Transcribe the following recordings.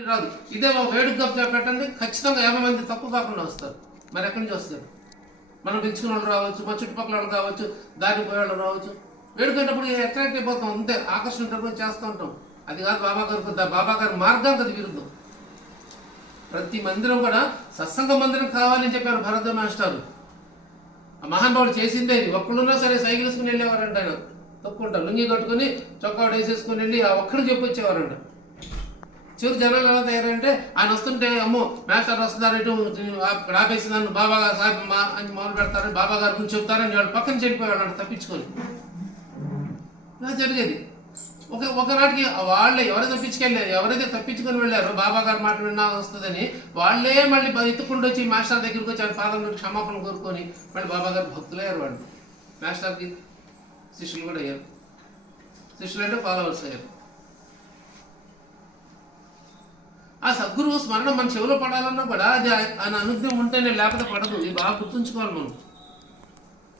రాదు. ఇదే ఒక వేడుక పెట్టండి, ఖచ్చితంగా 50 మంది తక్కువ కాకుండా వస్తారు. మరి ఎక్కడి నుంచి వస్తారు? మనం పిలుచుకున్న వాళ్ళు రావచ్చు, మా చుట్టుపక్కల వాళ్ళు కావచ్చు, దారికి పోయే వాళ్ళు రావచ్చు. వేడుకంటప్పుడు అట్రాక్ట్ అయిపోతాం, అంతే ఆకర్షణ చేస్తూ ఉంటాం. అది కాదు బాబా గారి మార్గానికి అది విరుద్ధం. ప్రతి మందిరం కూడా సత్సంగ మందిరం కావాలని చెప్పారు భరద్వాజ మాస్టారు. ఆ మహానుభావుడు చేసిందే ఇది. ఒక్కడున్నా సరే సైకిల్ వేసుకుని వెళ్ళేవారంట. ఆయన తక్కువ లుంగి కట్టుకుని చొక్కా వేసేసుకుని వెళ్ళి ఆ ఒక్కడు చెప్పొచ్చేవారంట. చివరి జనాలు ఎలా తయారంటే ఆయన వస్తుంటే అమ్మో మాస్టర్ వస్తున్నారు, ఇటు ఇక్కడ ఆపేసి నన్ను బాబా గారు సాహెబ్ అని మొదలు పెడతారని బాబా గారి గురించి చెప్తారని వాడు పక్కన చెడిపోయాడు అంట తప్పించుకొని. ఇలా జరిగేది. ఒకనాటికి వాళ్ళే ఎవరైతే తప్పించుకొని వెళ్ళారో బాబా గారి మాట విన్నా వస్తుందని వాళ్ళే మళ్ళీ ఎత్తుకుంటూ వచ్చి మాస్టర్ దగ్గరికి వచ్చి ఆయన పాదంలో క్షమాపణ కోరుకొని మళ్ళీ బాబా గారు భక్తులయ్యారు. వాళ్ళు మాస్టర్కి శిష్యులు కూడా అయ్యారు. శిష్యులు అంటే ఫాలోవర్స్ అయ్యారు. ఆ సద్గురువు స్మరణ మన చెవిలో పడాలన్నా కూడా అది ఆయన అనుగ్రహం ఉంటేనే, లేకపోతే పడదు. ఇది బాగా గుర్తుంచుకోవాలి మనం.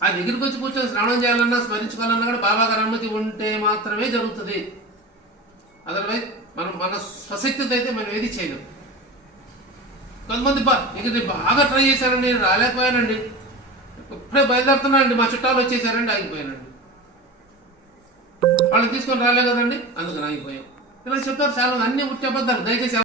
ఆ దగ్గరికి వచ్చి కూర్చొని శ్రవణం చేయాలన్నా స్మరించుకోవాలన్నా కూడా బాబా గారి అనుమతి ఉంటే మాత్రమే జరుగుతుంది. అదర్వైజ్ మన స్వశక్తితో అయితే మనం ఏది చేయలేం. కొంతమంది బాగా ట్రై చేశారండి, నేను రాలేకపోయానండి, ఇప్పుడే బయలుదేరుతున్నానండి, మా చుట్టాలు వచ్చేసారండి, ఆగిపోయానండి, వాళ్ళని తీసుకొని రాలే కదండి, అందుకని ఆగిపోయాం. ఇలా చెప్తారు చాలా. అన్ని ఉట్టి అబద్ధాలు. దయచేసి